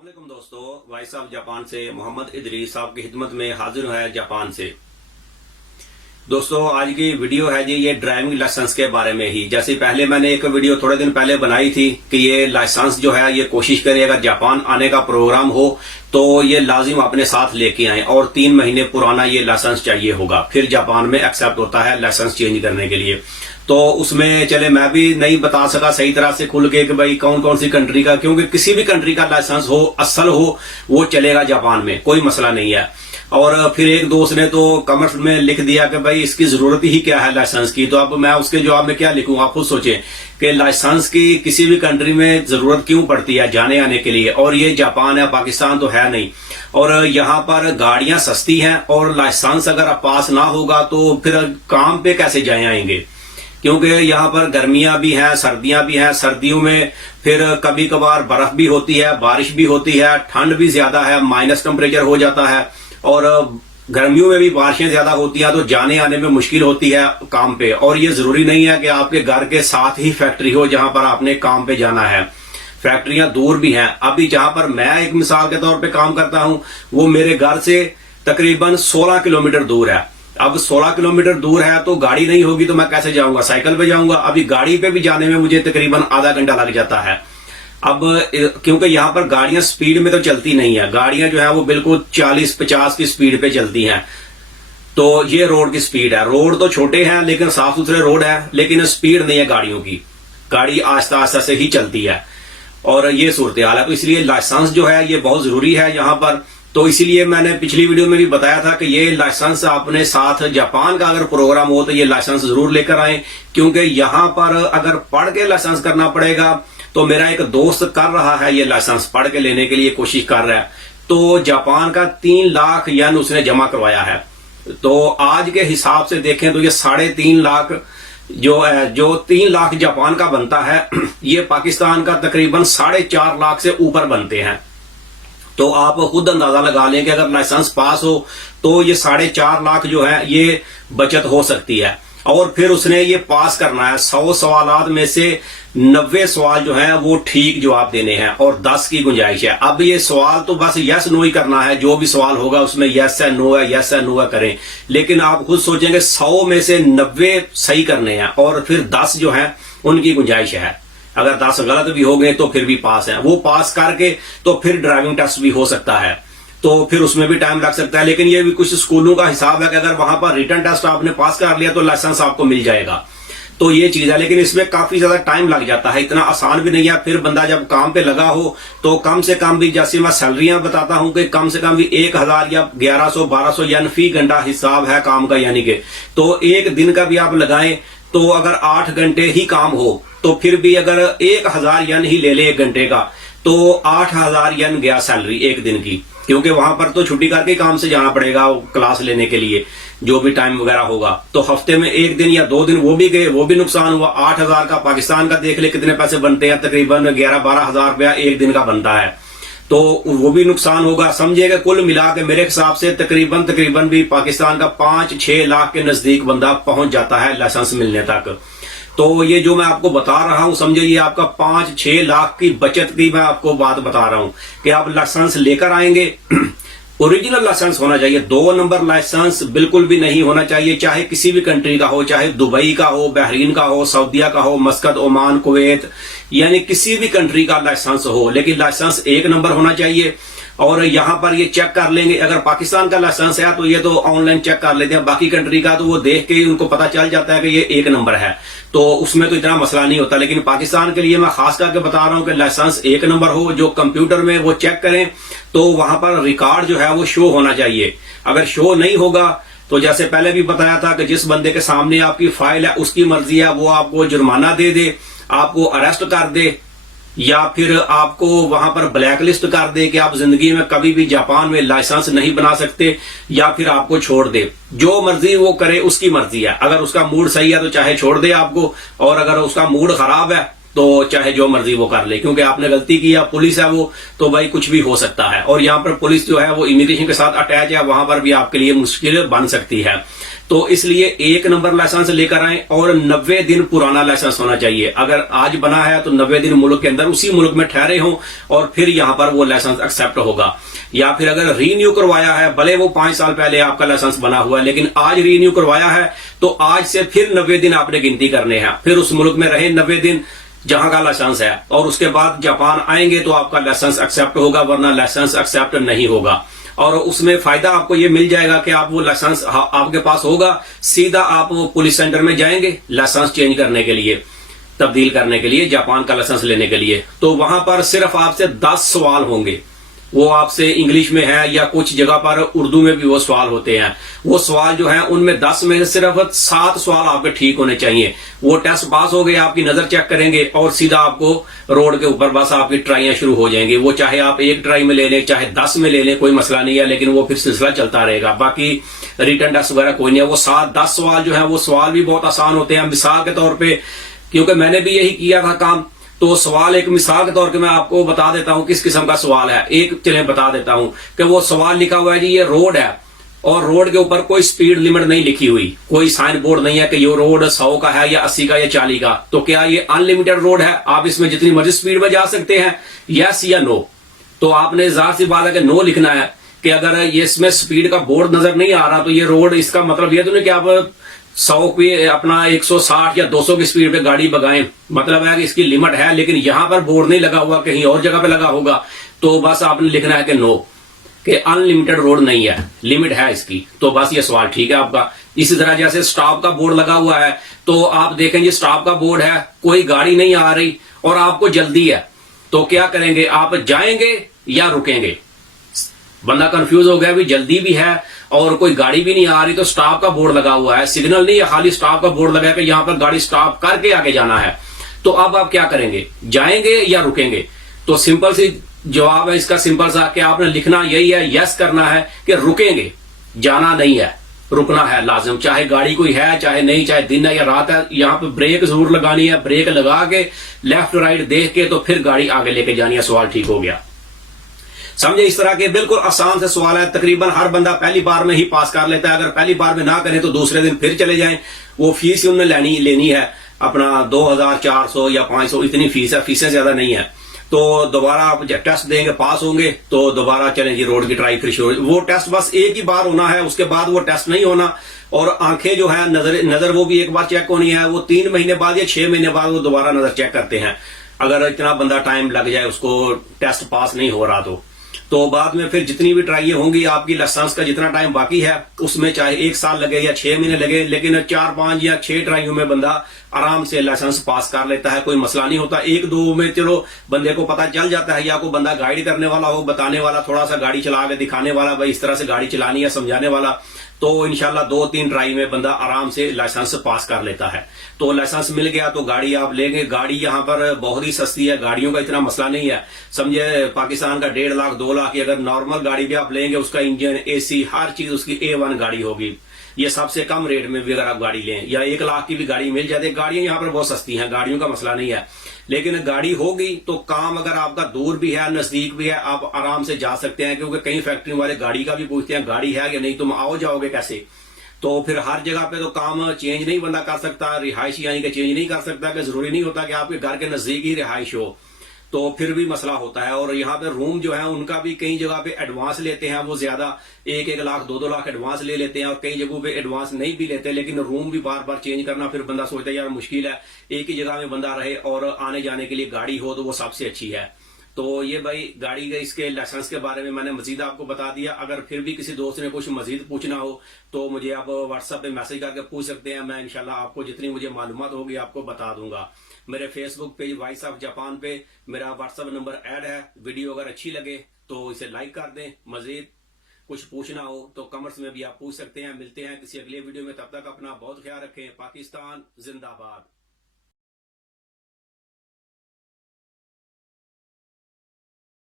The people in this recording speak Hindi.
अस्सलामुअलैकुम दोस्तों, वॉइस ऑफ जापान से मोहम्मद इदरीस आपकी खिदमत में हाजिर है जापान से। दोस्तों आज की वीडियो है जी ये ड्राइविंग लाइसेंस के बारे में ही। जैसे पहले मैंने एक वीडियो थोड़े दिन पहले बनाई थी कि ये लाइसेंस जो है ये कोशिश करें अगर जापान आने का प्रोग्राम हो तो ये लाजिम अपने साथ लेके आए और 3 महीने पुराना ये लाइसेंस चाहिए होगा, फिर जापान में एक्सेप्ट होता है लाइसेंस चेंज करने के लिए। तो उसमें चले मैं भी नहीं बता सका सही तरह से खुल के कि भाई कौन कौन सी कंट्री का, क्योंकि किसी भी कंट्री का लाइसेंस हो असल हो वो चलेगा जापान में, कोई मसला नहीं है। और फिर एक दोस्त ने तो कमेंट में लिख दिया कि भाई इसकी जरूरत ही क्या है लाइसेंस की। तो अब मैं उसके जवाब में क्या लिखूं, आप खुद सोचें कि लाइसेंस की किसी भी कंट्री में जरूरत क्यों पड़ती है जाने आने के लिए। और ये जापान है, पाकिस्तान तो है नहीं। और यहाँ पर गाड़ियां सस्ती हैं और लाइसेंस अगर पास ना होगा तो फिर काम पे कैसे जाए आएंगे, क्योंकि यहाँ पर गर्मियां भी हैं सर्दियां भी हैं। सर्दियों में फिर कभी कभार बर्फ भी होती है, बारिश भी होती है, ठंड भी ज्यादा है, माइनस टेम्परेचर हो जाता है। और गर्मियों में भी बारिशें ज्यादा होती हैं तो जाने आने में मुश्किल होती है काम पे। और ये जरूरी नहीं है कि आपके घर के साथ ही फैक्ट्री हो जहां पर आपने काम पे जाना है, फैक्ट्रियां दूर भी हैं। अभी जहां पर मैं एक मिसाल के तौर पे काम करता हूं वो मेरे घर से तकरीबन 16 किलोमीटर दूर है। अब 16 किलोमीटर दूर है तो गाड़ी नहीं होगी तो मैं कैसे जाऊंगा, साइकिल पे जाऊंगा। अभी गाड़ी पे भी जाने में मुझे तकरीबन आधा घंटा लग जाता है। अब क्योंकि यहाँ पर गाड़ियां स्पीड में तो चलती नहीं है, गाड़ियां जो है वो बिल्कुल 40-50 की स्पीड पे चलती हैं। तो ये रोड की स्पीड है। रोड तो छोटे हैं लेकिन साफ सुथरे रोड है, लेकिन स्पीड नहीं है गाड़ियों की, गाड़ी आस्ता आस्ता से ही चलती है। और ये सूरत हाल है। तो इसलिए लाइसेंस जो है ये बहुत जरूरी है यहाँ पर। तो इसीलिए मैंने पिछली वीडियो में भी बताया था कि ये लाइसेंस अपने साथ जापान का अगर प्रोग्राम हो तो ये लाइसेंस जरूर लेकर आए, क्योंकि यहाँ पर अगर पढ़ के लाइसेंस करना पड़ेगा। तो मेरा एक दोस्त कर रहा है ये लाइसेंस, पढ़ के लेने के लिए कोशिश कर रहा है। तो जापान का 3 लाख येन उसने जमा करवाया है। तो आज के हिसाब से देखें तो ये 3.5 लाख जो 3 लाख जापान का बनता है ये पाकिस्तान का तकरीबन 4.5 लाख से ऊपर बनते हैं। तो आप खुद अंदाजा लगा लें कि अगर लाइसेंस पास हो तो ये 4.5 लाख जो है ये बचत हो सकती है। और फिर उसने ये पास करना है। 100 सवालात में से 90 सवाल जो है वो ठीक जवाब देने हैं और 10 की गुंजाइश है। अब ये सवाल तो बस यस नो ही करना है, जो भी सवाल होगा उसमें यस है नो है, यस है नो है करें। लेकिन आप खुद सोचेंगे 100 में से 90 सही करने हैं और फिर 10 जो है उनकी गुंजाइश है। अगर 10 गलत भी हो गए तो फिर भी पास है। वो पास करके तो फिर ड्राइविंग टेस्ट भी हो सकता है, तो फिर उसमें भी टाइम लग सकता है। लेकिन ये भी कुछ स्कूलों का हिसाब है कि अगर वहां पर रिटन टेस्ट आपने पास कर लिया तो लाइसेंस आपको मिल जाएगा। तो ये चीज है, लेकिन इसमें काफी ज्यादा टाइम लग जाता है, इतना आसान भी नहीं है। फिर बंदा जब काम पे लगा हो तो कम से कम भी, जैसे मैं सैलरियां बताता हूं कि कम से कम भी 1000 या 1100-1200 येन फी घंटा हिसाब है काम का, यानी कि तो एक दिन का भी आप लगाएं तो अगर 8 घंटे ही काम हो तो फिर भी अगर 1000 येन ही ले ले 1 घंटे का तो 8000 येन गया सैलरी एक दिन की। क्योंकि वहां पर तो छुट्टी करके काम से जाना पड़ेगा क्लास लेने के लिए, जो भी टाइम वगैरह होगा। तो हफ्ते में 1 दिन या 2 दिन वो भी गए, वो भी नुकसान हुआ। 8000 का पाकिस्तान का देख ले कितने पैसे बनते हैं, तकरीबन 11-12 हजार रुपया एक दिन का बनता है, तो वो भी नुकसान होगा। समझिएगा कुल मिला के मेरे हिसाब से तकरीबन भी पाकिस्तान का 5-6 लाख के नजदीक बंदा पहुंच जाता है लाइसेंस मिलने तक। तो ये जो मैं आपको बता रहा हूं समझे ये आपका 5-6 लाख की बचत की मैं आपको बात बता रहा हूं कि आप लाइसेंस लेकर आएंगे। ओरिजिनल लाइसेंस होना चाहिए, 2 नंबर लाइसेंस बिल्कुल भी नहीं होना चाहिए, चाहे किसी भी कंट्री का हो, चाहे दुबई का हो, बहरीन का हो, सऊदीया का हो, मस्कत, ओमान, कुवैत, यानी किसी भी कंट्री का लाइसेंस हो, लेकिन लाइसेंस 1 नंबर होना चाहिए। और यहां पर ये चेक कर लेंगे, अगर पाकिस्तान का लाइसेंस है तो ये तो ऑनलाइन चेक कर लेते हैं, बाकी कंट्री का तो वो देख के ही उनको पता चल जाता है कि ये 1 नंबर है, तो उसमें तो इतना मसला नहीं होता। लेकिन पाकिस्तान के लिए मैं खास करके बता रहा हूं कि लाइसेंस 1 नंबर हो, जो कंप्यूटर में वो चेक करें तो वहां पर रिकॉर्ड जो है वो शो होना चाहिए। अगर शो नहीं होगा तो जैसे पहले भी बताया था कि जिस बंदे के सामने आपकी फाइल है उसकी मर्जी है, वो आपको जुर्माना दे दे, आपको अरेस्ट कर दे, या फिर आपको वहां पर ब्लैक लिस्ट कर दे कि आप जिंदगी में कभी भी जापान में लाइसेंस नहीं बना सकते, या फिर आपको छोड़ दे। जो मर्जी वो करे, उसकी मर्जी है। अगर उसका मूड सही है तो चाहे छोड़ दे आपको, और अगर उसका मूड खराब है तो चाहे जो मर्जी वो कर ले, क्योंकि आपने गलती किया, पुलिस है वो, तो भाई कुछ भी हो सकता है। और यहाँ पर पुलिस जो है वो इमिग्रेशन के साथ अटैच है, वहां पर भी आपके लिए मुश्किल बन सकती है। तो इसलिए 1 नंबर लाइसेंस लेकर आए और 90 दिन पुराना लाइसेंस होना चाहिए। अगर आज बना है तो 90 दिन मुल्क के अंदर उसी मुल्क में ठहरे हों और फिर यहां पर वो लाइसेंस एक्सेप्ट होगा। या फिर अगर रीन्यू करवाया है, भले वो 5 साल पहले आपका लाइसेंस बना हुआ है, लेकिन आज रीन्यू करवाया है तो आज से फिर 90 दिन आपने गिनती करने हैं, फिर उस मुल्क में रहे 90 दिन जहां का लाइसेंस है, और उसके बाद जापान आएंगे तो आपका लाइसेंस एक्सेप्ट होगा, वरना लाइसेंस एक्सेप्ट नहीं होगा। और उसमें फायदा आपको ये मिल जाएगा कि आप वो लाइसेंस आपके पास होगा, सीधा आप वो पुलिस सेंटर में जाएंगे लाइसेंस चेंज करने के लिए, तब्दील करने के लिए, जापान का लाइसेंस लेने के लिए। तो वहां पर सिर्फ आपसे 10 सवाल होंगे, वो आपसे इंग्लिश में है या कुछ जगह पर उर्दू में भी वो सवाल होते हैं। वो सवाल जो है उनमें 10 में से सिर्फ 7 सवाल आपके ठीक होने चाहिए। वो टेस्ट पास हो गए, आपकी नजर चेक करेंगे और सीधा आपको रोड के ऊपर बस आपकी ट्राइयां शुरू हो जाएंगी। वो चाहे आप 1 ट्राई में ले लें, चाहे 10 में ले लें, कोई मसला नहीं है, लेकिन वो फिर सिलसिला चलता रहेगा। बाकी रिटर्न टेस्ट वगैरह कोई नहीं है। वो 7-10 सवाल जो है वो सवाल भी बहुत आसान होते हैं। मिसाल के तौर पर, क्योंकि मैंने भी यही किया था काम, तो सवाल एक मिसाल के तौर पे मैं आपको बता देता हूं किस किस्म का सवाल है। एक चलें बता देता हूं कि वो सवाल लिखा हुआ है जी, ये रोड है और रोड के ऊपर कोई स्पीड लिमिट नहीं लिखी हुई, कोई साइन बोर्ड नहीं है कि ये रोड 100 का है या 80 का या 40 का, तो क्या ये अनलिमिटेड रोड है, आप इसमें जितनी मर्जी स्पीड में जा सकते हैं, यस या नो। तो आपने जाहिर सी बात है कि नो लिखना है कि अगर ये इसमें स्पीड का बोर्ड नजर नहीं आ रहा तो ये रोड, इसका मतलब ये तो नहीं कि आप 100 पे अपना 160 या 200 की स्पीड पे गाड़ी भगाएं, मतलब है कि इसकी लिमिट है, लेकिन यहां पर बोर्ड नहीं लगा हुआ, कहीं और जगह पे लगा होगा, तो बस आपने लिखना है कि नो, कि अनलिमिटेड रोड नहीं है, लिमिट है इसकी, तो बस ये सवाल ठीक है आपका। इसी तरह जैसे स्टॉप का बोर्ड लगा हुआ है, तो आप देखेंगे स्टॉप का बोर्ड है, कोई गाड़ी नहीं आ रही और आपको जल्दी है, तो क्या करेंगे, आप जाएंगे या रुकेंगे। बंदा कंफ्यूज हो गया, भी जल्दी भी है और कोई गाड़ी भी नहीं आ रही, तो स्टॉप का बोर्ड लगा हुआ है, सिग्नल नहीं है, खाली स्टॉप का बोर्ड लगा है कि यहां पर गाड़ी स्टॉप करके आगे जाना है। तो अब आप क्या करेंगे, जाएंगे या रुकेंगे। तो सिंपल सी जवाब है इसका, सिंपल सा, कि आपने लिखना यही है, यस करना है कि रुकेंगे, जाना नहीं है, रुकना है लाजिम, चाहे गाड़ी कोई है चाहे नहीं, चाहे दिन है या रात है। यहां पे ब्रेक जरूर लगानी है, ब्रेक लगा के लेफ्ट राइट देख के तो फिर गाड़ी आगे लेके जानी है। सवाल ठीक हो गया, समझे। इस तरह के बिल्कुल आसान से सवाल है, तकरीबन हर बंदा पहली बार में ही पास कर लेता है। अगर पहली बार में ना करें तो दूसरे दिन फिर चले जाएं, वो फीस ही उन्हें लेनी है अपना 2400 या 500, इतनी फीस है, फीसें ज्यादा नहीं है। तो दोबारा आप टेस्ट देंगे, पास होंगे तो दोबारा चलें जी रोड की ट्राई फिर शुरू। वो टेस्ट बस एक ही बार होना है, उसके बाद वो टेस्ट नहीं होना। और आंखें जो है, नजर वो भी एक बार चेक होनी है, वो 3 महीने बाद या 6 महीने बाद वो दोबारा नजर चेक करते हैं। अगर इतना बंदा टाइम लग जाए उसको टेस्ट पास नहीं हो रहा तो बाद में फिर जितनी भी ट्राई होंगी, आपकी लाइसेंस का जितना टाइम बाकी है उसमें चाहे 1 साल लगे या 6 महीने लगे, लेकिन 4, 5 या 6 ट्राइयों में बंदा आराम से लाइसेंस पास कर लेता है, कोई मसला नहीं होता। 1-2 में चलो बंदे को पता चल जाता है, या कोई बंदा गाइड करने वाला हो, बताने वाला, थोड़ा सा गाड़ी चला के दिखाने वाला, भाई इस तरह से गाड़ी चलानी है, समझाने वाला, तो इंशाल्लाह 2-3 ट्राई में बंदा आराम से लाइसेंस पास कर लेता है। तो लाइसेंस मिल गया तो गाड़ी आप लेंगे। गाड़ी यहाँ पर बहुत ही सस्ती है, गाड़ियों का इतना मसला नहीं है, समझे। पाकिस्तान का 1.5 लाख 2 लाख की अगर नॉर्मल गाड़ी भी आप लेंगे, उसका इंजन, AC, हर चीज उसकी A1 गाड़ी होगी। ये सबसे कम रेट में भी अगर आप गाड़ी लें, या 1 लाख की भी गाड़ी मिल जाती है। गाड़ियां यहाँ पर बहुत सस्ती हैं, गाड़ियों का मसला नहीं है, लेकिन गाड़ी होगी तो काम अगर आपका दूर भी है, नजदीक भी है, आप आराम से जा सकते हैं। क्योंकि कई फैक्ट्री वाले गाड़ी का भी पूछते हैं, गाड़ी है या नहीं, तुम आओ जाओगे कैसे। तो फिर हर जगह पे तो काम चेंज नहीं बंदा कर सकता, रिहाइश यानी कि चेंज नहीं कर सकता, कि जरूरी नहीं होता कि आपके घर के नजदीक ही रिहाइश हो, तो फिर भी मसला होता है। और यहाँ पे रूम जो है उनका भी कई जगह पे एडवांस लेते हैं, वो ज्यादा 1-1 लाख 2-2 लाख एडवांस ले लेते हैं, और कई जगहों पे एडवांस नहीं भी लेते। लेकिन रूम भी बार बार चेंज करना, फिर बंदा सोचता है यार मुश्किल है, एक ही जगह में बंदा रहे और आने जाने के लिए गाड़ी हो तो वो सबसे अच्छी है। तो ये भाई गाड़ी के इसके लाइसेंस के बारे में मैंने मजीद आपको बता दिया। अगर फिर भी किसी दोस्त ने कुछ मजीद पूछना हो तो मुझे आप व्हाट्सएप पे मैसेज करके पूछ सकते हैं, मैं इंशाल्लाह आपको जितनी मुझे मालूमात होगी आपको बता दूंगा। मेरे Facebook page voice of Japan पे मेरा व्हाट्सएप नंबर ऐड है। वीडियो अगर अच्छी लगे तो इसे लाइक कर दें। मजीद कुछ पूछना हो तो कमेंट्स में भी आप पूछ सकते हैं। मिलते हैं किसी अगले वीडियो में, तब तक अपना बहुत ख्याल रखें। पाकिस्तान जिंदाबाद।